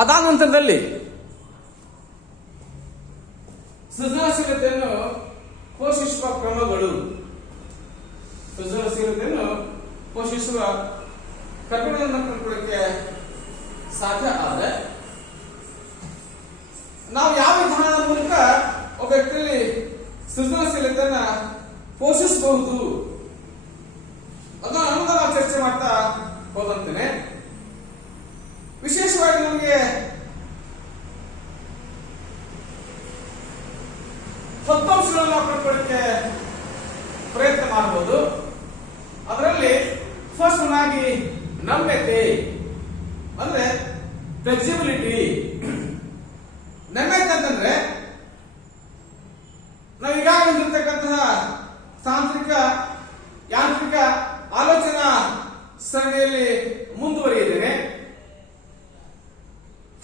ಅದಾದ ನಂತರದಲ್ಲಿ ಸೃಜನಶೀಲತೆಯನ್ನು ಪೋಷಿಸುವ ಕ್ರಮಗಳು, ಸೃಜನಶೀಲತೆಯನ್ನು ಪೋಷಿಸುವ ಕ್ರಮಗಳನ್ನು ಕಂಡುಕೊಳ್ಳಕ್ಕೆ ಸಾಧ್ಯ. ಆದರೆ ನಾವು ಯಾವ ವಿಧಾನದ ಮೂಲಕ ಒಬ್ಬ ವ್ಯಕ್ತಿಯಲ್ಲಿ ಸೃಜನಶೀಲತೆಯನ್ನ ಪೋಷಿಸಬಹುದು ಅದನ್ನು ನಾವು ಚರ್ಚೆ ಮಾಡ್ತಾ ಹೋದಂತೇನೆ. ವಿಶೇಷವಾಗಿ ನಮಗೆ ಫಲಿತಾಂಶಗಳನ್ನು ನಾವು ಕಂಡುಕೊಳ್ಳಕ್ಕೆ ಪ್ರಯತ್ನ ಮಾಡಬಹುದು. ಅದರಲ್ಲಿ ಫಸ್ಟ್ ಆಗಿ ನಮ್ಯತೆ ಅಂದ್ರೆ ಫ್ಲೆಕ್ಸಿಬಿಲಿಟಿ. ನಮ್ಯತೆ ಅಂತಂದ್ರೆ ನಾವು ಈಗಾಗಲೇ ಹೊಂದಿರತಕ್ಕಂತಹ ತಾಂತ್ರಿಕ ಯಾಂತ್ರಿಕ ಆಲೋಚನಾ ಸರಣಿಯಲ್ಲಿ ಮುಂದುವರಿಯಿದ್ದೇನೆ.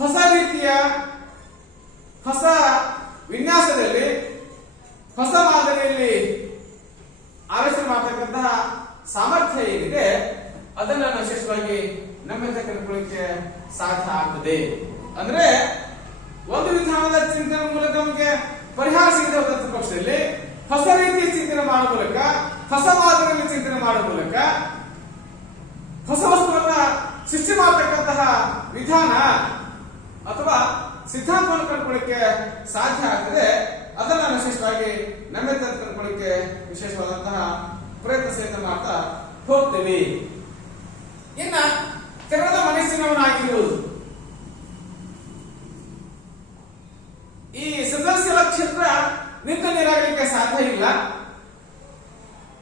ಹೊಸ ರೀತಿಯ ಹೊಸ ವಿನ್ಯಾಸದಲ್ಲಿ ಹೊಸ ಮಾದರಿಯಲ್ಲಿ ಆಲೋಚನೆ ಮಾಡತಕ್ಕಂತಹ ಸಾಮರ್ಥ್ಯ ಏನಿದೆ ಅದನ್ನ ನಾವು ವಿಶೇಷವಾಗಿ ನಮ್ಯತೆ ಕಂಡುಕೊಳ್ಳಕ್ಕೆ ಸಾಧ್ಯ ಆಗ್ತದೆ. ಅಂದ್ರೆ ಒಂದು ವಿಧಾನದ ಚಿಂತನೆ ಮೂಲಕ ನಮಗೆ ಪರಿಹಾರ ಸಿಗದ ಪಕ್ಷದಲ್ಲಿ ಹೊಸ ರೀತಿಯ ಚಿಂತನೆ ಮಾಡುವ ಮೂಲಕ, ಹೊಸ ಮಾದರಿಯಲ್ಲಿ ಚಿಂತನೆ ಮಾಡುವ ಮೂಲಕ ಹೊಸ ವಸ್ತುವನ್ನ ಸೃಷ್ಟಿ ಮಾಡತಕ್ಕಂತಹ ವಿಧಾನ ಅಥವಾ ಸಿದ್ಧಾಂತವನ್ನು ಕಂಡುಕೊಳ್ಳಕ್ಕೆ ಸಾಧ್ಯ ಆಗ್ತದೆ. ಅದನ್ನ ವಿಶೇಷವಾಗಿ ನಮ್ಯತೆ ಕಂಡುಕೊಳ್ಳಕ್ಕೆ ವಿಶೇಷವಾದಂತಹ ಪ್ರಯತ್ನ ಸಹಿತ ಮಾಡ್ತಾ ಹೋಗ್ತೇವೆ. ಇನ್ನ ತೆರೆದ ಮನಸ್ಸಿನವನಾಗಿರುವುದು, ಈ ಸೃಜನಶೀಲ ಕ್ಷೇತ್ರ ನಿಂತ ನೀರಾಗಲಿಕ್ಕೆ ಸಾಧ್ಯ ಇಲ್ಲ.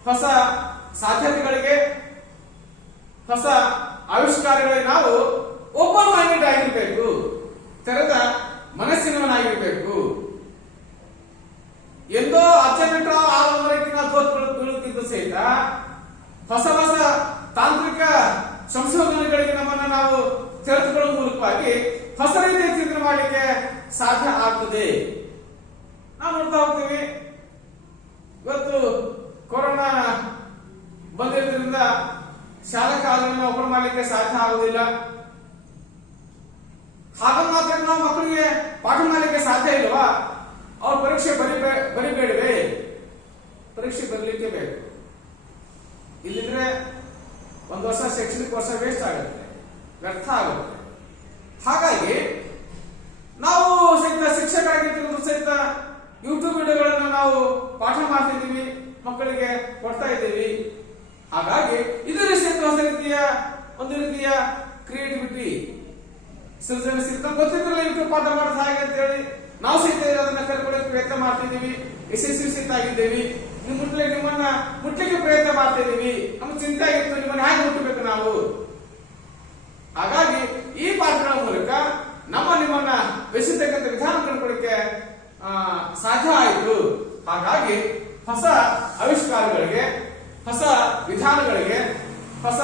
ಹೊಸ ಸಾಧ್ಯತೆಗಳಿಗೆ, ಹೊಸ ಆವಿಷ್ಕಾರಗಳಿಗೆ ನಾವು ಓಪನ್ ಮೈಂಡೆಡ್ ಆಗಿರ್ಬೇಕು, ತೆರೆದ ಮನಸ್ಸಿನವನಾಗಿರ್ಬೇಕು. ಎಂದೋ ಅಚ್ಚಬಿಟ್ಟ ಆಲೋಚನೆಗಿಂತ ಬೀಳುತ್ತಿದ್ದ ಸಹಿತ ಹೊಸ ಹೊಸ ತಾಂತ್ರಿಕ ಸಂಶೋಧನೆಗಳಿಗೆ ನಮ್ಮನ್ನು ನಾವು ತೆರೆದುಕೊಳ್ಳುವ ಮೂಲಕವಾಗಿ ಹೊಸ ರೀತಿಯ ಚಿಂತನೆ ಮಾಡಲಿಕ್ಕೆ ಸಾಧ್ಯ ಆಗ್ತದೆ. ನಾವು ನೋಡ್ತಾ ಹೋಗ್ತೀವಿ, ಇವತ್ತು ಕೊರೋನಾ ಬಂದಿರೋದ್ರಿಂದ ಶಾಲಾ ಕಾಲೇಜನ್ನು ಓಪನ್ ಮಾಡಲಿಕ್ಕೆ ಸಾಧ್ಯ ಆಗುವುದಿಲ್ಲ. ಹಾಗಾಗಿ ಮಾತ್ರ ನಾವು ಮಕ್ಕಳಿಗೆ ಪಾಠ ಮಾಡಲಿಕ್ಕೆ ಸಾಧ್ಯ ಇಲ್ವಾ? ಅವ್ರ ಪರೀಕ್ಷೆ ಬರಿಬೇಡವೆ, ಪರೀಕ್ಷೆ ಬರಲಿಕ್ಕೆ ಬೇಕು. ಇಲ್ಲಿದ್ರೆ ಒಂದು ವರ್ಷ ಶೈಕ್ಷಣಿಕ ವರ್ಷ ವೇಸ್ಟ್ ಆಗುತ್ತೆ, ವ್ಯರ್ಥ ಆಗುತ್ತೆ. ಹಾಗಾಗಿ ನಾವು ಸಹಿತ ಶಿಕ್ಷಕರಾಗಿರ್ತೀವಿ ಸಹಿತ ಯೂಟ್ಯೂಬ್ ವಿಡಿಯೋಗಳನ್ನು ನಾವು ಪಾಠ ಮಾಡ್ತಿದ್ದೀವಿ, ಮಕ್ಕಳಿಗೆ ಕೊಡ್ತಾ ಇದ್ದೀವಿ. ಹಾಗಾಗಿ ಇದರಲ್ಲಿ ಸಹಿತ ಹೊಸ ರೀತಿಯ ಒಂದು ರೀತಿಯ ಕ್ರಿಯೇಟಿವಿಟಿ, ಸೃಜನಶೀಲತೆ ಗೊತ್ತಿದ್ರಲ್ಲ ಯೂಟ್ಯೂಬ್ ಪಾಠ ಮಾಡೋದು ಹಾಗೆ ಅಂತ ಹೇಳಿ ನಾವು ಸಹಿತ ಅದನ್ನ ಕಲ್ಕೊಳ್ಳೋಕೆ ಪ್ರಯತ್ನ ಮಾಡ್ತಿದ್ದೀವಿ. ಯಶಸ್ವಿ ಸಹಿತ ಆಗಿದ್ದೇವೆ. ನಿಮ್ಮನ್ನ ಮುಟ್ಲಿಕ್ಕೆ ಪ್ರಯತ್ನ ಮಾಡ್ತಾ ಇದ್ದೀವಿ. ನಮ್ಮ ಚಿಂತೆ ಆಗಿತ್ತು ನಿಮ್ಮನ್ನ ಹೇಗೆ ಮುಟ್ಟಬೇಕು ನಾವು. ಹಾಗಾಗಿ ಈ ಪಾಠಗಳ ಮೂಲಕ ನಿಮ್ಮನ್ನ ಬೆಳೆಸತಕ್ಕಂಥ ವಿಧಾನ ಕಂಡುಕೊಳ್ಳಿಕ್ಕೆ ಸಾಧ್ಯ ಆಯಿತು. ಹಾಗಾಗಿ ಹೊಸ ಆವಿಷ್ಕಾರಗಳಿಗೆ, ಹೊಸ ವಿಧಾನಗಳಿಗೆ, ಹೊಸ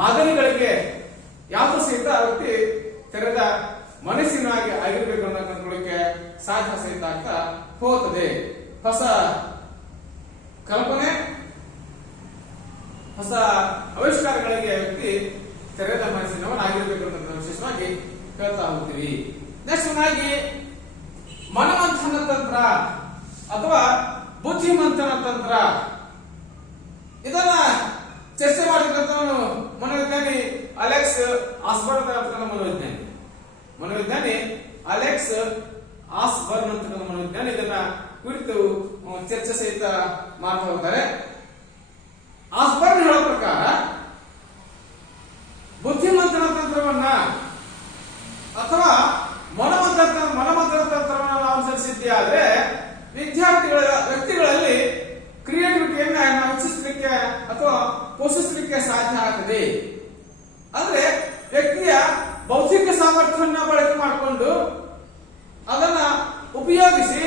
ಮಾದರಿಗಳಿಗೆ ಯಾವ ಸಹಿತ ವ್ಯಕ್ತಿ ತೆರೆದ ಮನಸ್ಸಿನಾಗಿ ಆಗಿರ್ಬೇಕು ಅನ್ನೋ ಕಂಡುಕೊಳ್ಳಿಕ್ಕೆ ಸಾಧ್ಯ ಸಹಿತ ಆಗ್ತಾ ಹೋಗ್ತದೆ. ಹೊಸ ಕಲ್ಪನೆ, ಹೊಸ ಆವಿಷ್ಕಾರಗಳಿಗೆ ವ್ಯಕ್ತಿ ತೆರೆದ ಮನಸ್ಸಿನವನಾಗಿರ್ಬೇಕು ಅಂತ ವಿಶೇಷವಾಗಿ ಹೇಳ್ತಾ ಹೋಗ್ತೀವಿ. ನೆಕ್ಸ್ಟ್ ಆಗಿ ಮನಮಂಥನ ತಂತ್ರ ಅಥವಾ ಬುದ್ಧಿಮಂಥನ ತಂತ್ರ, ಇದನ್ನ ಚರ್ಚೆ ಮಾಡಿರ್ತಕ್ಕಂಥವನು ಮನೋವಿಜ್ಞಾನಿ ಅಲೆಕ್ಸ್ ಆಸ್ಬರ್ನ್ ಅಂತಕ್ಕಂಥ ಮನೋವಿಜ್ಞಾನಿ ಅಲೆಕ್ಸ್ ಆಸ್ಬರ್ನ್ ಅಂತಕ್ಕಂಥ ಮನೋವಿಜ್ಞಾನಿ ಇದನ್ನ ಕುರಿತು ಚರ್ಚೆ ಸಹಿತ ಮಾಡ್ತಾ ಹೋಗ್ತಾರೆ. ಆಸ್ಬರ್ನ್ ಹೇಳೋ ಪ್ರಕಾರ ಬುದ್ಧಿಮಂಥನ ತಂತ್ರವನ್ನ ಅಥವಾ ಮನಮಂಥನ ತಂತ್ರವನ್ನು ಅನುಸರಿಸಿದ್ದೇ ಆದ್ರೆ ವ್ಯಕ್ತಿಗಳಲ್ಲಿ ಕ್ರಿಯೇಟಿವಿಟಿಯನ್ನ ನಾವು ಹೆಚ್ಚಿಸಲಿಕ್ಕೆ ಅಥವಾ ಪೋಷಿಸಲಿಕ್ಕೆ ಸಾಧ್ಯ ಆಗ್ತದೆ. ಅಂದ್ರೆ ವ್ಯಕ್ತಿಯ ಬೌದ್ಧಿಕ ಸಾಮರ್ಥ್ಯವನ್ನು ಬಳಕೆ ಮಾಡಿಕೊಂಡು ಅದನ್ನ ಉಪಯೋಗಿಸಿ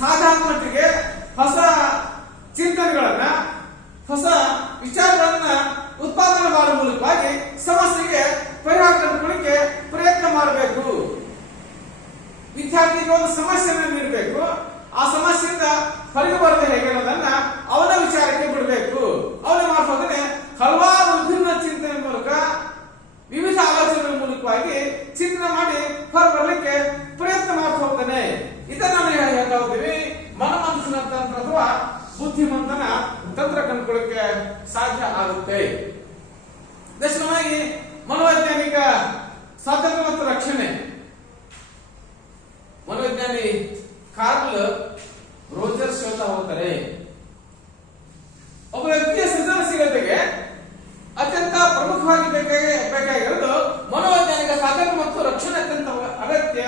ಸಾಧಾರಣ ಮಟ್ಟಿಗೆ ಹೊಸ ಚಿಂತನೆಗಳನ್ನ, ಹೊಸ ವಿಚಾರಗಳನ್ನ ಉತ್ಪಾದನೆ ಮಾಡುವ ಮೂಲಕವಾಗಿ ಸಮಸ್ಯೆಗೆ ಪರಿಹಾರ ಕಂಡುಕೊಳ್ಳಿಕ್ಕೆ ಪ್ರಯತ್ನ ಮಾಡಬೇಕು. ವಿದ್ಯಾರ್ಥಿಗೆ ಒಂದು ಸಮಸ್ಯೆಯನ್ನು ನೀಡಬೇಕು, ಆ ಸಮಸ್ಯೆಯಿಂದ ಹೊರಗೆ ಬರದೆ ಹೇಗೆ ಅನ್ನೋದನ್ನ ಅವನ ವಿಚಾರಕ್ಕೆ ಬಿಡಬೇಕು. ಅವನ ಮಾಡ್ಬೋದನೆ ಹಲವಾರು ವಿಭಿನ್ನ ಚಿಂತನೆ ಮೂಲಕ, ವಿವಿಧ ಆಲೋಚನೆಗಳ ಮೂಲಕವಾಗಿ ಚಿಂತನೆ ಮಾಡಿ ಹೊರ ಬರಲಿಕ್ಕೆ ಪ್ರಯತ್ನ ಮಾಡ್ತಾ ಹೋಗ್ತಾನೆ. ಇದನ್ನ ನಾವು ಹೇಳ್ತಾ ಹೋಗ್ತೀವಿ ಮನಮನಸ್ಸಿನ ತಂತ್ರ ಅಥವಾ ಬುದ್ಧಿಮಂತನ ತಂತ್ರ ಕಂಡುಕೊಳ್ಳಕ್ಕೆ ಸಾಧ್ಯ ಆಗುತ್ತೆ. ದಶನವಾಗಿ ಮನೋವೈಜ್ಞಾನಿಕ ಸ್ವಾತಂತ್ರ್ಯ ಮತ್ತು ರಕ್ಷಣೆ. ಮನೋವಿಜ್ಞಾನಿ ಕಾರ್ಲ್ ರೋಜರ್ಸ್ ಹೇಳ್ತಾ ಹೋಗ್ತಾರೆ, ಒಬ್ಬ ವ್ಯಕ್ತಿಯ ಸೃಜನಶೀಲತೆಗೆ ಅತ್ಯಂತ ಪ್ರಮುಖವಾಗಿ ಬೇಕಾಗಿರೋದು ಮನೋವೈಜ್ಞಾನಿಕ ಸ್ವಾತಂತ್ರ್ಯ ಮತ್ತು ರಕ್ಷಣೆ ಅತ್ಯಂತ ಅಗತ್ಯ.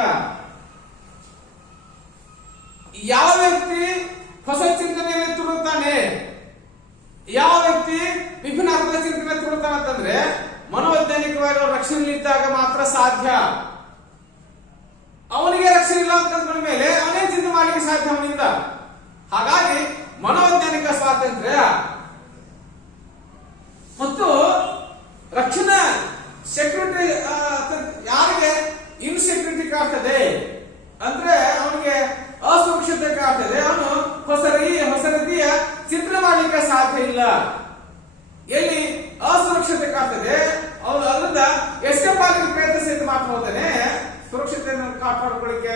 ಯಾವ ವ್ಯಕ್ತಿ ಹೊಸ ಚಿಂತನೆಯಲ್ಲಿ ತುಡುತ್ತಾನೆ, ಯಾವ ವ್ಯಕ್ತಿ ವಿಭಿನ್ನ ಅರ್ಥದ ಚಿಂತನೆ ತುಡುತ್ತಾನೆ ಅಂತಂದ್ರೆ ಮನೋವೈಜ್ಞಾನಿಕವಾಗಿ ರಕ್ಷಣೆ ಇದ್ದಾಗ ಮಾತ್ರ ಸಾಧ್ಯ. ಅವನಿಗೆ ರಕ್ಷಣೆ ಇಲ್ಲ ಅಂತಂದ ಮೇಲೆ ಅವನೇ ಚಿಂತೆ ಮಾಡಲಿಕ್ಕೆ ಸಾಧ್ಯ ಅವನಿಂದ. ಹಾಗಾಗಿ ಮನೋವೈಜ್ಞಾನಿಕ ಸ್ವಾತಂತ್ರ್ಯ ಮತ್ತು ರಕ್ಷಣಾ ಸೆಕ್ಯೂರಿಟಿ ಯಾರಿಗೆ ಇನ್ಸೆಕ್ಯೂರಿಟಿ ಕಾಡ್ತದೆ ಅಂದ್ರೆ ಅವನಿಗೆ ಅಸುರಕ್ಷತೆ ಕಾಡ್ತದೆ, ಅವನು ಹೊಸ ರೀತಿಯ ಚಿಂತನೆ ಮಾಡಲಿಕ್ಕೆ ಸಾಧ್ಯ ಇಲ್ಲ. ಎಲ್ಲಿ ಅಸುರಕ್ಷತೆ ಕಾಡ್ತದೆ ಅವನು ಅದರಿಂದ ಎಸ್ಕೇಪ್ ಆಗಲಿಕ್ಕೆ ಪ್ರಯತ್ನ ಸಹಿತ ಮಾಡ್ತಾ ಹೋಗ್ತಾನೆ, ಸುರಕ್ಷತೆಯನ್ನು ಕಾಪಾಡಿಕೊಳ್ಳಿಕ್ಕೆ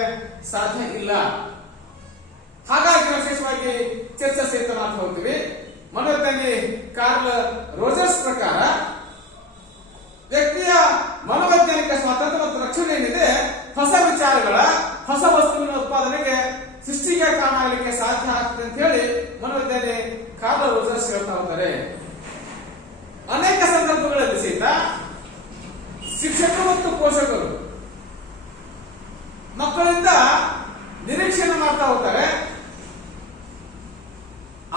ಸಾಧ್ಯ ಇಲ್ಲ. ಹಾಗಾಗಿ ವಿಶೇಷವಾಗಿ ಚರ್ಚೆ ಸಹಿತ ಮಾಡ್ತಾ ಹೋಗ್ತೀವಿ. ಮನೋವಿಜ್ಞಾನಿ ಕಾರ್ಲ್ ರೋಜರ್ಸ್ ಪ್ರಕಾರ ವ್ಯಕ್ತಿಯ ಮನೋವೈಜ್ಞಾನಿಕ ಸ್ವಾತಂತ್ರ್ಯ ಮತ್ತು ರಕ್ಷಣೆ ಏನಿದೆ ಹೊಸ ವಿಚಾರಗಳ ಹೊಸ ವಸ್ತುವಿನ ಉತ್ಪಾದನೆಗೆ ಸೃಷ್ಟಿಗೆ ಕಾರಣ ಆಗಲಿಕ್ಕೆ ಸಾಧ್ಯ ಆಗ್ತದೆ ಅಂತ ಹೇಳಿ ಮನೋವಿಜ್ಞಾನಿ ಕಾರ್ಲ್ ರೋಜರ್ಸ್ ಹೇಳ್ತಾ ಹೋಗ್ತಾರೆ. ಅನೇಕ ಸಂದರ್ಭಗಳಲ್ಲಿ ಸಹಿತ ಶಿಕ್ಷಕರು ಮತ್ತು ಪೋಷಕರು ಮಕ್ಕಳಿಂದ ನಿರೀಕ್ಷೆಯನ್ನು ಮಾಡ್ತಾ ಹೋಗ್ತಾರೆ,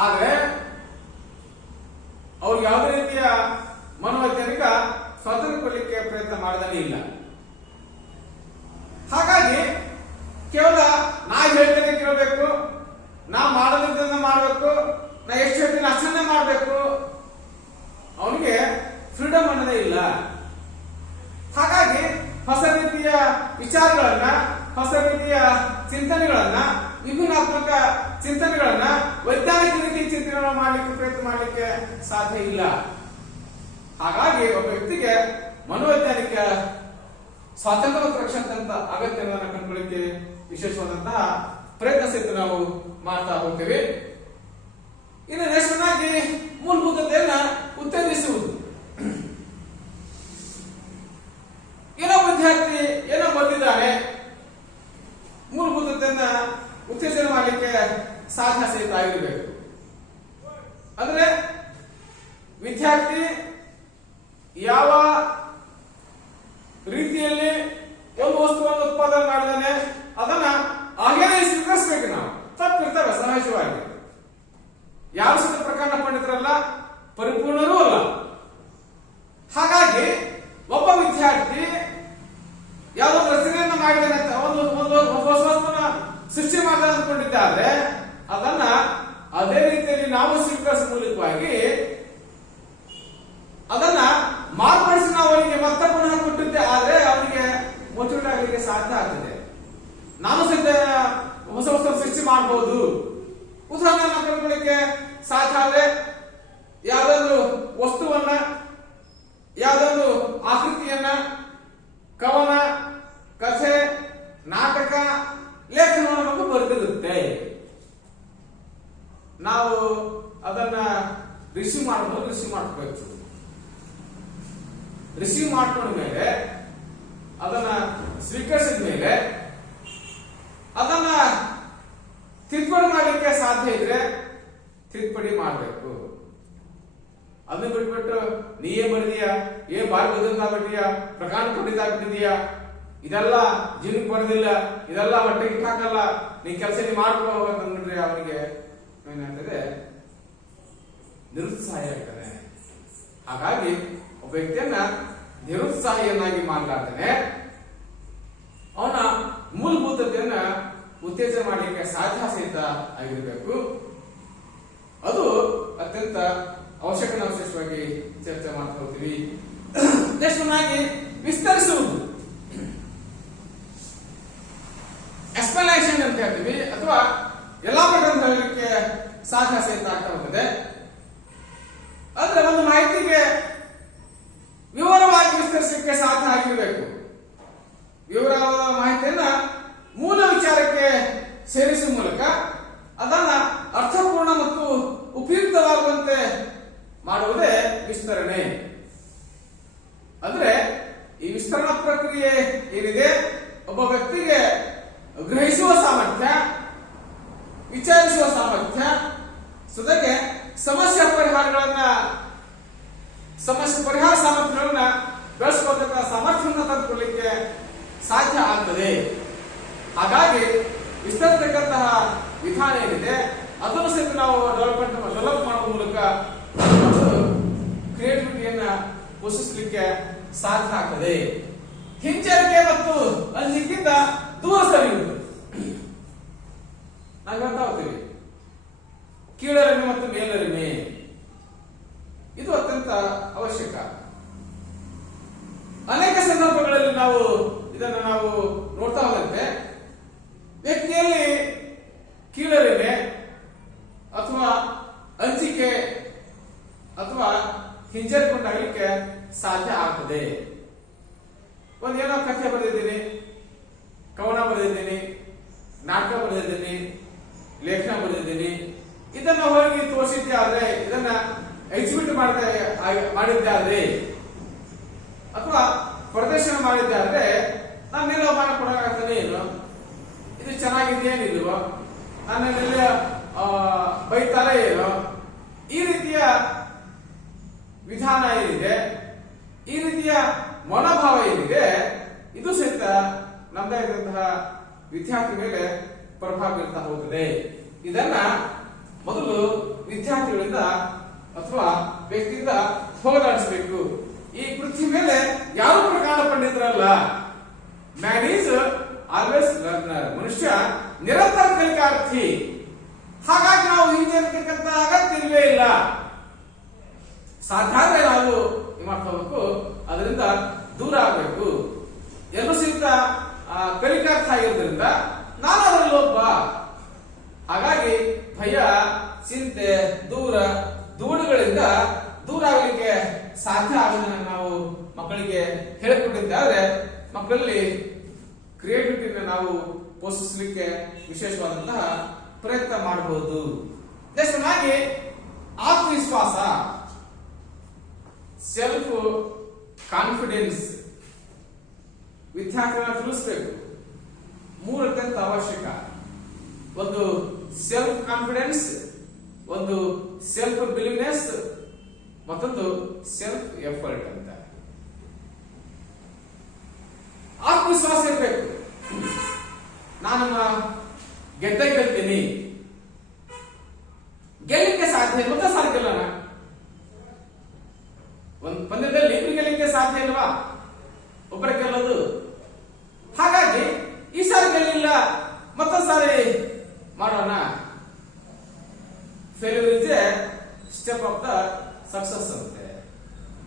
ಆದ್ರೆ ಅವ್ರಿಗೆ ಯಾವುದೇ ರೀತಿಯ ಮನೋವೈಜ್ಞಾನಿಕ ಸ್ವಾತಂತ್ರ್ಯ ಕೊಡಲಿಕ್ಕೆ ಪ್ರಯತ್ನ ಮಾಡದೇ ಇಲ್ಲ. ಹಾಗಾಗಿ ಕೇವಲ ನಾ ಹೇಳ್ತೇನೆ ಕೇಳಬೇಕು, ನಾ ಮಾಡೋದನ್ನ ಮಾಡಬೇಕು, ನಾ ಎಷ್ಟು ಹೇಳ್ತೀನಿ ಅಷ್ಟನ್ನೇ ಮಾಡಬೇಕು, ಅವನಿಗೆ ಫ್ರೀಡಮ್ ಅನ್ನೋದೇ ಇಲ್ಲ. ಹಾಗಾಗಿ ಹೊಸ ರೀತಿಯ ವಿಚಾರಗಳನ್ನ, ಹೊಸ ರೀತಿಯ ಚಿಂತನೆಗಳನ್ನ, ವಿಭಿನ್ನಾತ್ಮಕ ಚಿಂತನೆಗಳನ್ನ ವೈಜ್ಞಾನಿಕ ರೀತಿ ಚಿಂತನೆ ಮಾಡಲಿಕ್ಕೆ ಪ್ರಯತ್ನ ಮಾಡಲಿಕ್ಕೆ ಸಾಧ್ಯ ಇಲ್ಲ. ಹಾಗಾಗಿ ಒಬ್ಬ ವ್ಯಕ್ತಿಗೆ ಮನೋವೈಜ್ಞಾನಿಕ ಸ್ವಾತಂತ್ರ್ಯ ಮತ್ತು ರಕ್ಷಣೆ ಅಂತ ಅಗತ್ಯವನ್ನು ಕಂಡುಕೊಳ್ಳಿಕ್ಕೆ ವಿಶೇಷವಾದಂತಹ ಪ್ರಯತ್ನ ಸಹಿತ ನಾವು ಮಾಡ್ತಾ ಹೋಗ್ತೇವೆ. ಇನ್ನು ನೆಕ್ಸ್ಟ್ನಾಗಿ ಮೂಲಭೂತತೆಯನ್ನ ಉತ್ತೇಜಿಸುವುದು. ಏನೋ ವಿದ್ಯಾರ್ಥಿ ಏನೋ ಬಂದಿದ್ದಾನೆ, ಮೂಲಭೂತತೆಯನ್ನ ಉತ್ತೇಜನ ಮಾಡಲಿಕ್ಕೆ ಸಾಧ್ಯ ಸಹಿತ ಆಗಿರಬೇಕು. ಅಂದ್ರೆ ವಿದ್ಯಾರ್ಥಿ ಯಾವ ರೀತಿಯಲ್ಲಿ ಒಂದು ವಸ್ತುವನ್ನು ಉತ್ಪಾದನೆ ಮಾಡಿದಾನೆ ಅದನ್ನ ಹಾಗೇನೆ ಸ್ವೀಕರಿಸಬೇಕು. ನಾವು ತಪ್ಪಿರ್ತವೆ ಸಹಜವಾಗಿ. ಯಾರು ಸಹಿತ ಪ್ರಕರಣ ಪಂಡಿತರಲ್ಲ, ಪರಿಪೂರ್ಣರೂ ಅಲ್ಲ. ಹಾಗಾಗಿ ಒಬ್ಬ ವಿದ್ಯಾರ್ಥಿ ಯಾವುದೋ ರಚನೆಯನ್ನ ಮಾಡಿದಾನೆ ಅಂತ ಒಂದು ಹೊಸ ವಸ್ತುನ ಸೃಷ್ಟಿ ಮಾಡಿದ ಅಂದ್ಕೊಂಡಿದ್ದಾದ್ರೆ ಅದನ್ನ ಅದೇ ರೀತಿಯಲ್ಲಿ ನಾವು ಸ್ವೀಕರಿಸುವ ಮೂಲಕವಾಗಿ ಅದನ್ನ ಮಾರ್ಪಡಿಸಿ ನಾವು ಅವನಿಗೆ ಮತ್ತೆ ಪುನಃ ಕೊಟ್ಟಿದ್ದೆ ಆದ್ರೆ ಅವನಿಗೆ ಮೋಟಿವೇಟ್ ಆಗಲಿಕ್ಕೆ ಸಾಧ್ಯ ಆಗ್ತದೆ. ನಾನು ಸಹಿತ ಹೊಸ ಹೊಸ ಸೃಷ್ಟಿ ಮಾಡಬಹುದು. ಉದಾಹರಣೆ ಕಂಡುಕೊಳ್ಳಿಕ್ಕೆ ಸಾಧ್ಯ ಆದ್ರೆ ಯಾವ್ದಾದ್ರು ವಸ್ತುವನ್ನ, ಯಾವ್ದಾದ್ರು ಆಕೃತಿಯನ್ನ, ಕವನ, ಕಥೆ, ನಾಟಕ, ಲೇಖನವನ್ನು ಬರೆದಿರುತ್ತೆ. ನಾವು ಅದನ್ನ ರಿಸೀವ್ ಮಾಡಬಹುದು, ರಿಸೀವ್ ಮಾಡ್ಕೋಬೇಕು. ರಿಸೀವ್ ಮಾಡ್ಕೊಂಡ ಮೇಲೆ ಅದನ್ನ ಸ್ವೀಕರಿಸಿದ ಮೇಲೆ ಅದನ್ನ ತಿದ್ದುಪಡಿ ಮಾಡಲಿಕ್ಕೆ ಸಾಧ್ಯ ಇದ್ರೆ ತಿದ್ದುಪಡಿ ಮಾಡಬೇಕು. ಅದನ್ನ ಬಿಟ್ಬಿಟ್ಟು ನೀ ಏನ್ ಬರೆದಿಯಾ, ಬಾರಿ ಬದಲಾಗ್ಬಿಟ್ಟಿಯಾ, ಪ್ರಕಾಂಡ ಪಂಡಿತಾಗ್ಬಿಟ್ಟಿದೀಯಾ, ಇದೆಲ್ಲ ಜೀವನಕ್ಕೆ ಬರೋದಿಲ್ಲ, ಇದೆಲ್ಲ ಹೊಟ್ಟೆಗೆ ಹಾಕಲ್ಲ, ನೀ ಕೆಲಸ ನೀ ಮಾಡ್ಕೋ ಅಂತಂದ್ಬಿಟ್ರೆ ಅವನಿಗೆ ಏನಾಗ್ತದೆ, ನಿರುತ್ಸಾಹ ಆಗ್ತಾನೆ. ಹಾಗಾಗಿ ಒಬ್ಬ ವ್ಯಕ್ತಿಯನ್ನ ನಿರುತ್ಸಾಹಿಯನ್ನಾಗಿ ಮಾಡಲಾರ್ದೇನೆ ಅವನ ಮೂಲಭೂತತೆಯನ್ನ ಉತ್ತೇಜನ ಮಾಡಲಿಕ್ಕೆ ಸಾಧ್ಯ ಸಹಿತ ಆಗಿರಬೇಕು. ಅದು ಅತ್ಯಂತ ಅವಶ್ಯಕ. ನಾವು ವಿಶೇಷವಾಗಿ ಚರ್ಚೆ ಮಾಡ್ತಾ ಹೋಗ್ತೀವಿ. ನೆಕ್ಸ್ಟ್ನಾಗಿ ವಿಸ್ತರಿಸುವುದು, ಎಕ್ಸ್ಪ್ಲನೇಷನ್ ಅಂತ ಹೇಳ್ತೀವಿ, ಅಥವಾ ಎಲಾಬರೇಟ್ ಅಂತ ಹೇಳಲಿಕ್ಕೆ ಸಾಧ್ಯ ಸಹಿತ ಆಗ್ತಾ ಹೋಗ್ತದೆ. ಅಂದ್ರೆ ಒಂದು ಮಾಹಿತಿಗೆ ವಿವರವಾಗಿ ವಿಸ್ತರಿಸಲಿಕ್ಕೆ ಸಾಧ್ಯ ಆಗಿರಬೇಕು. ವಿವರವಾದ ಮಾಹಿತಿಯನ್ನ ಮೂಲ ವಿಚಾರಕ್ಕೆ ಸೇರಿಸುವ ಮೂಲಕ ಅದನ್ನ ಅರ್ಥಪೂರ್ಣ ಮತ್ತು ಉಪಯುಕ್ತವಾಗುವಂತೆ ಮಾಡುವುದೇ ವಿಸ್ತರಣೆ. ಅಂದ್ರೆ ಈ ವಿಸ್ತರಣಾ ಪ್ರಕ್ರಿಯೆ ಏನಿದೆ, ಒಬ್ಬ ವ್ಯಕ್ತಿಗೆ ಗ್ರಹಿಸುವ ಸಾಮರ್ಥ್ಯ, ವಿಚಾರಿಸುವ ಸಾಮರ್ಥ್ಯ, ಜೊತೆಗೆ ಸಮಸ್ಯೆ ಪರಿಹಾರ ಸಾಮರ್ಥ್ಯಗಳನ್ನ ಬೆಳೆಸ್ಕೊಳ್ತಕ್ಕ ಸಾಮರ್ಥ್ಯವನ್ನು ತಂದುಕೊಳ್ಳಲಿಕ್ಕೆ ಸಾಧ್ಯ ಆಗ್ತದೆ. ಹಾಗಾಗಿ ವಿಸ್ತರಿಸತಕ್ಕಂತಹ ವಿಧಾನ ಏನಿದೆ ಅದನ್ನು ಸಹಿತ ನಾವು ಡೆವಲಪ್ ಮಾಡುವ ಮೂಲಕ ಕ್ರಿಯೇಟಿವಿಟಿಯನ್ನ ಪೋಷಿಸಲಿಕ್ಕೆ ಸಾಧ್ಯ ಆಗ್ತದೆ. ಹಿಂಜರಿಕೆ ಮತ್ತು ಅಂಜಿಕೆಯಿಂದ ದೂರ ಸರಿಯುವುದು. ನಾವು ಹೇಳ್ತಾ ಹೋಗ್ತೀವಿ ಕೀಳರಿಮೆ ಮತ್ತು ಮೇಲರಿಮೆ, ಇದು ಅತ್ಯಂತ ಅವಶ್ಯಕ. ಅನೇಕ ಸಂದರ್ಭಗಳಲ್ಲಿ ಇದನ್ನು ನಾವು ನೋಡ್ತಾ ಹೋದಂತೆ ವ್ಯಕ್ತಿಯಲ್ಲಿ ಕೀಳರಿಮೆ ಅಥವಾ ಅಂಜಿಕೆ ಅಥವಾ ಹಿಂಜರಿಕೊಂಡಾಗಲಿಕ್ಕೆ ಸಾಧ್ಯ ಆಗ್ತದೆ. ಒಂದೇನೋ ಕಥೆ ಬರೆದಿದ್ದೀನಿ, ಕವನ ಬರೆದಿದ್ದೀನಿ, ನಾಟಕ ಬರೆದಿದ್ದೀನಿ, ಲೇಖನ ಬರೆದಿದ್ದೀನಿ, ಇದನ್ನ ಹೋಗಿ ತೋರಿಸಿದ್ದೆ ಆದ್ರೆ, ಇದನ್ನ ಎಕ್ಸಿಬಿಟ್ ಮಾಡಿದ್ದೆ ಆದ್ರೆ ಅಥವಾ ಪ್ರದರ್ಶನ ಮಾಡಿದ್ದೆ ಆದ್ರೆ ನನ್ನೆಲ್ಲ ಅವಮಾನ ಕೊಡೋಕ್ಕಾಗ್ತದೆ ಏನು? ಇದು ಚೆನ್ನಾಗಿದೆಯೇನಿಲ್ವೋ? ನನ್ನೆಲ್ಲ ಬೈತಾರೆ ಏನೋ? ಈ ರೀತಿಯ ವಿಧಾನ ಏನಿದೆ, ಈ ರೀತಿಯ ಮನೋಭಾವ ಏನಿದೆ, ಇದು ಸಹಿತ ನಮ್ದೇ ಇದ್ದಂತಹ ವಿದ್ಯಾರ್ಥಿ ಮೇಲೆ ಪ್ರಭಾವ ಬೀರ್ತಾ ಹೋಗುತ್ತದೆ. ಇದನ್ನ ಮೊದಲು ವಿದ್ಯಾರ್ಥಿಗಳಿಂದ ಅಥವಾ ವ್ಯಕ್ತಿಯಿಂದ ಹೋಗಲಾಡಿಸಬೇಕು. ಈ ಪೃಥ್ವಿ ಮೇಲೆ ಯಾರು ಪ್ರಕಾಂಡ ಪಂಡಿತರಲ್ಲ. Man is always learner. ಮನುಷ್ಯ ನಿರಂತರ ಕಲಿಕಾರ್ಥಿ. ಹಾಗಾಗಿ ನಾವು ಹಿಂಜರಿತಕ್ಕಂತ ಅಗತ್ಯವೇ ಇಲ್ಲ. ಸಾಧ್ಯ ಆದ್ರೆ ನಾವು ಮಾಡ್ಕೋಬೇಕು, ಅದರಿಂದ ದೂರ ಆಗಬೇಕು. ಎಲ್ಲೂ ಸಹಿತ ಕಲಿಕಾರ್ಥ ಆಗಿರೋದ್ರಿಂದ ನಾನು ಅದರಲ್ಲಿ ಒಬ್ಬ. ಹಾಗಾಗಿ ಭಯ, ಚಿಂತೆ, ದೂಡುಗಳಿಂದ ದೂರ ಆಗಲಿಕ್ಕೆ ಸಾಧ್ಯ ಆಗೋದನ್ನ ನಾವು ಮಕ್ಕಳಿಗೆ ಹೇಳಿಕೊಟ್ಟಿದ್ದಾದ್ರೆ ಮಕ್ಕಳಲ್ಲಿ ಕ್ರಿಯೇಟಿವಿಟಿನ ನಾವು ಪೋಷಿಸಲಿಕ್ಕೆ ವಿಶೇಷವಾದಂತಹ ಪ್ರಯತ್ನ ಮಾಡಬಹುದು. ನೆಕ್ಸ್ಟ್ ಆತ್ಮವಿಶ್ವಾಸ, ಸೆಲ್ಫ್ ಕಾನ್ಫಿಡೆನ್ಸ್ ವಿದ್ಯಾರ್ಥಿಗಳನ್ನ ತಿಳಿಸಬೇಕು. ಮೂರು ಅತ್ಯಂತ ಅವಶ್ಯಕ. ಒಂದು ಸೆಲ್ಫ್ ಕಾನ್ಫಿಡೆನ್ಸ್, ಒಂದು ಸೆಲ್ಫ್ ಬಿಲೀವ್ನೆಸ್, ಮತ್ತೊಂದು ಸೆಲ್ಫ್ ಎಫರ್ಟ್ ಅಂತ. ಆತ್ಮವಿಶ್ವಾಸ ಇರಬೇಕು. ನಾನನ್ನ ಗೆಲ್ತೀನಿ, ಗೆಲ್ಲಕ್ಕೆ ಸಾಧ್ಯ, ಮತ್ತೆ ಸಾಧ್ಯ ಇಲ್ಲ. ಒಂದು ಪಂದ್ಯದಲ್ಲಿ ಇಬ್ರು ಗೆಲ್ಲಕ್ಕೆ ಸಾಧ್ಯ ಇಲ್ವಾ? ಒಬ್ಬರ ಗೆಲ್ಲೋದು. ಹಾಗಾಗಿ ಈ ಸಾರಿ ಗೆಲ್ಲಿಲ್ಲ, ಮತ್ತೊಂದು ಸಾರಿ ಮಾಡೋಣ. Failure is A step of the success ಅಂತೆ.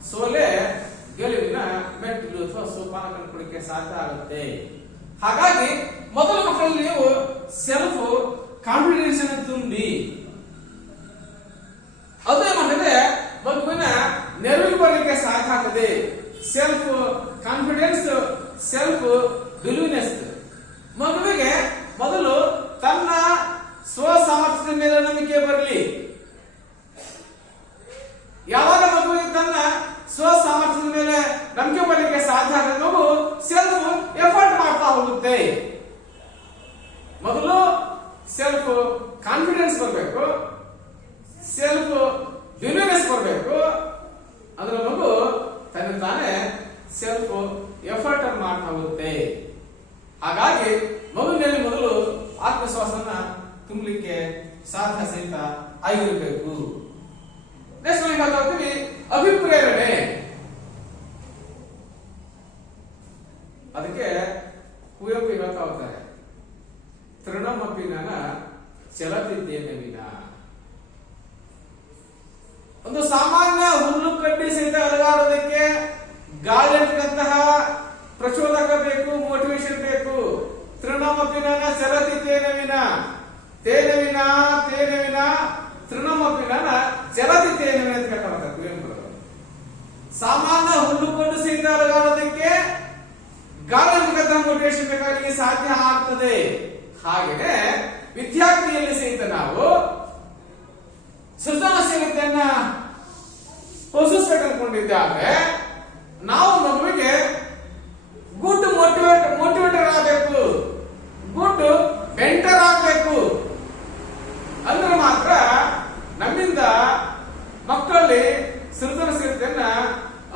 ಸೋಲೆ ಗೆಲುವಿನ ಮೆಟ್ಟಿಲು ಅಥವಾ ಸೋಪಾನ ಕಂಡುಕೊಳ್ಳಿಕ್ಕೆ ಸಾಧ್ಯ ಆಗುತ್ತೆ. ಹಾಗಾಗಿ ಮೊದಲ ಮಕ್ಕಳಲ್ಲಿ ನೀವು ಸೆಲ್ಫ್ ಕಾನ್ಫಿಡೆನ್ಸ್ ಅನ್ನು ತುಂಬಿ, ಅದೇ ಮಾಡಿದ್ರೆ ಮಗುವಿನ ನೆರವಿಗೆ ಬರಲಿಕ್ಕೆ ಸಾಧ್ಯ ಆಗ್ತದೆ. Self confidence, self believeness. ಮಗುವಿಗೆ ಮೊದಲು ತನ್ನ ಸ್ವ ಸಾಮರ್ಥ್ಯದ ಮೇಲೆ ನಂಬಿಕೆ ಬರಲಿ. ಯಾವಾಗ ಮಗುವಿಗೆ ತನ್ನ ಸ್ವ ಸಾಮರ್ಥ್ಯದ ಮೇಲೆ ನಂಬಿಕೆ ಬರಲಿಕ್ಕೆ ಸಾಧ್ಯ ಆದ ಮಗು ಸೆಲ್ಫ್ ಎಫರ್ಟ್ ಮಾಡ್ತಾ ಹೋಗುತ್ತೆ. ಮೊದಲು ಸೆಲ್ಫ್ ಕಾನ್ಫಿಡೆನ್ಸ್ ಬರಬೇಕು, ಸೆಲ್ಫ್ ಬಿಲೀವ್ನೆಸ್ ಬರಬೇಕು. ಅದರ ಮಗು ತನ್ನ ತಾನೇ ಸೆಲ್ಫ್ ಎಫರ್ಟ್ ಅನ್ನು ಮಾಡ್ತಾ ಹೋಗುತ್ತೆ. ಹಾಗಾಗಿ ಮಗುವಿನಲ್ಲಿ ಮೊದಲು ಆತ್ಮವಿಶ್ವಾಸನ ತುಂಬಲಿಕ್ಕೆ ಸಾಧ್ಯ ಸಹಿತ ಆಗಿರಬೇಕು. ನೆಕ್ಸ್ಟ್ ನಾವು ಮಾತಾಡ್ತೀವಿ ಅಭಿಪ್ರೇರಣೆ. ಅದಕ್ಕೆ ಕುವೆಂಪು ಹೇಳ್ತಾ ಹೋಗ್ತಾರೆ, ತೃಣಮಪಿ ನಾನ ಚಲತಿದ್ದೇನೆ ವಿನ. ಒಂದು ಸಾಮಾನ್ಯ ಹುಲ್ಲು ಕಡ್ಡಿ ಸಹಿತ ಅಲಗಾಡೋದಕ್ಕೆ ಗಾಳಿ ಅಂತಕ್ಕಂತಹ ಪ್ರಚೋದಕ ಬೇಕು, ಮೋಟಿವೇಶನ್ ಬೇಕು. ತೃಣಮಪಿ ನಾನ ಚಲತಿದ್ದೇನೆ ವಿನ, ತೇನೆ ವಿನ ತೃಣಮಪಿ ನಾನ ಚಲತಿದ್ದೇನೆ ವಿನ ಅಂತ ಹೇಳ್ತಾರೆ ಕುವೆಂಪು. ಸಾಮಾನ್ಯ ಹುಲ್ಲು ಕಡ್ಡಿ ಸಹಿತ ಅಲಗಾಡೋದಕ್ಕೆ ಗಾಳಿ ಅಂತಕ್ಕಂತಹ ಮೋಟಿವೇಶನ್ ಬೇಕಾದ್ರೆ ಸಾಧ್ಯ ಆಗ್ತದೆ. ಹಾಗೆಯೇ ವಿದ್ಯಾರ್ಥಿಯಲ್ಲಿ ಸಹಿತ ನಾವು ಸೃಜನಶೀಲತೆಯನ್ನ ಪೋಷಿಸಬೇಕು ಅನ್ಕೊಂಡಿದ್ದಾದ್ರೆ ನಾವು ಮಗುವಿಗೆ ಗುಡ್ ಮೋಟಿವೇಟರ್ ಆಗಬೇಕು, ಗುಡ್ ಮೆಂಟರ್ ಆಗಬೇಕು. ಅಂದ್ರೆ ಮಾತ್ರ ನಮ್ಮಿಂದ ಮಕ್ಕಳಲ್ಲಿ ಸೃಜನಶೀಲತೆಯನ್ನ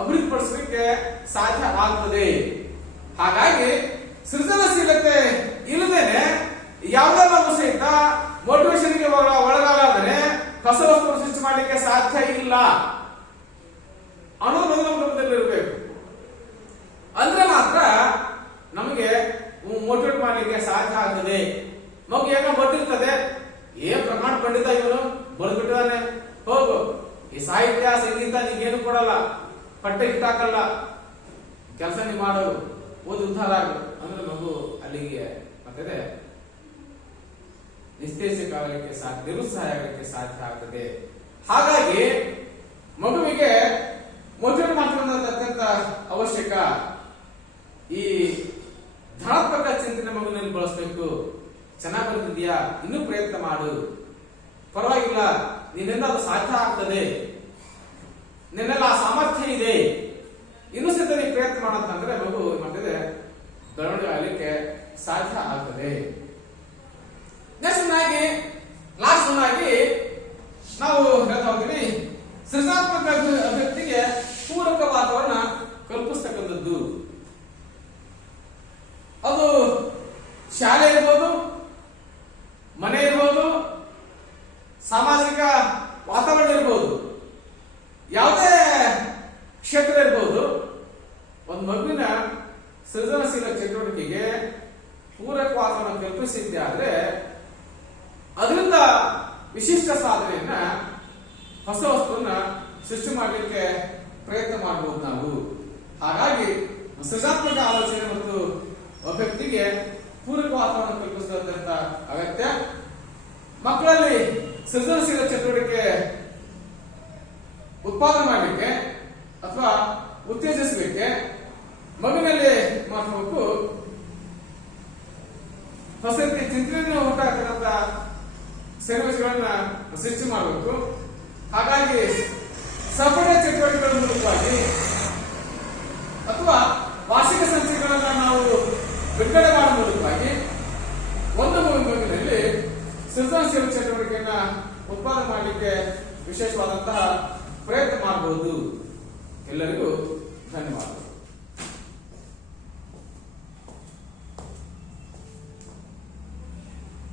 ಅಭಿವೃದ್ಧಿಪಡಿಸಲಿಕ್ಕೆ ಸಾಧ್ಯ ಆಗ್ತದೆ. ಹಾಗಾಗಿ ಸೃಜನಶೀಲತೆ ಇಲ್ಲದೇನೆ ಯಾವುದೇ ನಾವು ಸಹಿತ ಮೋಟಿವೇಶನ್ಗೆ ಒಳಗಾದರೆ ಹೊಸ ವಸ್ತು ಸೃಷ್ಟಿ ಮಾಡಲಿಕ್ಕೆ ಸಾಧ್ಯ ಇಲ್ಲ ಅನ್ನೋದು ಮೊದಲ ಗಮನದಲ್ಲಿರಬೇಕು. ಅಂದ್ರೆ ಮಾತ್ರ ನಮಗೆ ಮೋಟಿವೇಟ್ ಮಾಡಲಿಕ್ಕೆ ಸಾಧ್ಯ ಆಗ್ತದೆ. ಮಗು ಏನೋ ಗೊತ್ತಿರ್ತದೆ, ಏನ್ ಪ್ರಮಾಣ ಪಂಡಿತ ಇವನು ಬರೆದ್ಬಿಟ್ಟಿದ್ದಾನೆ, ಹೋಗು ಈ ಸಾಹಿತ್ಯ ಸಂಗೀತ ನೀಗೇನು ಕೊಡಲ್ಲ, ಪಟ್ಟೆ ಇಟ್ಟಾಕಲ್ಲ, ಕೆಲಸ ನೀವು ಮಾಡೋದು, ಓದಿ ಉದ್ಧಾರ ಆಗು ಅಂದ್ರೆ ಮಗು ಅಲ್ಲಿಗೆ ಮತ್ತೆ ನಿಸ್ತೇಜಕ ಆಗಲಿಕ್ಕೆ ಸಾಧ್ಯ, ನಿರುತ್ಸಾಹ ಆಗಲಿಕ್ಕೆ ಸಾಧ್ಯ ಆಗ್ತದೆ. ಹಾಗಾಗಿ ಮಗುವಿಗೆ ಮೋಟಿವೇಟ್ ಮಾಡ್ಕೊಳ್ಳೋದು ಅತ್ಯಂತ ಅವಶ್ಯಕ. ಈ ಧನಾತ್ಮಕ ಚಿಂತನೆ ಮಗುವಿನಲ್ಲಿ ಬಳಸಬೇಕು. ಚೆನ್ನಾಗಿ ಬರ್ತಿದ್ಯಾ, ಇನ್ನೂ ಪ್ರಯತ್ನ ಮಾಡು, ಪರವಾಗಿಲ್ಲ, ನಿನ್ನಿಂದ ಅದು ಸಾಧ್ಯ ಆಗ್ತದೆ, ನಿನ್ನೆಲ್ಲ ಆ ಸಾಮರ್ಥ್ಯ ಇದೆ, ಇನ್ನೂ ಸಹಿತ ನೀವು ಪ್ರಯತ್ನ ಮಾಡಂತಂದ್ರೆ ಮಗು ಮಾಡ್ತಿದೆ ಬೆಳವಣಿಗೆ ಆಗಲಿಕ್ಕೆ ಸಾಧ್ಯ ಆಗ್ತದೆ. ಲಾಸ್ಟ್ ಆಗಿ ನಾವು ಹೇಳ್ತಾ ಹೋಗ್ತೀವಿ, ಸೃಜನಾತ್ಮಕ ಅಭಿವ್ಯಕ್ತಿಗೆ ಪೂರಕ ವಾತಾವರಣ ಕಲ್ಪಿಸ್ತಕ್ಕಂಥದ್ದು. ಅದು ಶಾಲೆ ಇರ್ಬೋದು, ಮನೆ ಇರ್ಬೋದು, ಸಾಮಾಜಿಕ ವಾತಾವರಣ ಇರ್ಬೋದು, ಯಾವುದೇ ಕ್ಷೇತ್ರ ಇರ್ಬೋದು. ಒಂದು ಮಗುವಿನ ಸೃಜನಶೀಲ ಚಟುವಟಿಕೆಗೆ ಪೂರಕ ವಾತಾವರಣ ಕಲ್ಪಿಸಿದ್ದೆ ಆದ್ರೆ ಅದರಿಂದ ವಿಶಿಷ್ಟ ಸಾಧನೆಯನ್ನ, ಹೊಸ ವಸ್ತುವನ್ನ ಸೃಷ್ಟಿ ಮಾಡಲಿಕ್ಕೆ ಪ್ರಯತ್ನ ಮಾಡಬಹುದು ನಾವು. ಹಾಗಾಗಿ ಸೃಜನಾತ್ಮಕ ಆಲೋಚನೆ ಮತ್ತು ಅಭಿವ್ಯಕ್ತಿಗೆ ಪೂರಕ ವಾತಾವರಣ ಕಲ್ಪಿಸದಂತ ಅಗತ್ಯ. ಮಕ್ಕಳಲ್ಲಿ ಸೃಜನಶೀಲ ಚಟುವಟಿಕೆ ಉತ್ಪಾದನೆ ಮಾಡಲಿಕ್ಕೆ ಅಥವಾ ಉತ್ತೇಜಿಸಲಿಕ್ಕೆ ಮಗುವಿನಲ್ಲಿ ಮಾಡಬೇಕು, ಹೊಸ ರೀತಿಯ ಚಿಂತನೆಯನ್ನು ಹುಟ್ಟಾಕಂತ ಸನ್ನಿವೇಶಗಳನ್ನ ಸೃಷ್ಟಿ ಮಾಡಬೇಕು. ಹಾಗಾಗಿ ಸಪರ್ಯ ಚಟುವಟಿಕೆಗಳ ಮೂಲಕವಾಗಿ ಅಥವಾ ವಾರ್ಷಿಕ ಸಂಚಿಕೆಗಳನ್ನ ನಾವು ಬಿಡುಗಡೆ ಮಾಡುವ ಮೂಲಕವಾಗಿ ಒಂದು ಮಗುವಿನಲ್ಲಿ ಸೃಜನಶೀಲ ಚಟುವಟಿಕೆಯನ್ನ ಉತ್ಪಾದನೆ ಮಾಡಲಿಕ್ಕೆ ವಿಶೇಷವಾದಂತಹ ಪ್ರಯತ್ನ ಮಾಡಬಹುದು. ಎಲ್ಲರಿಗೂ ಧನ್ಯವಾದ.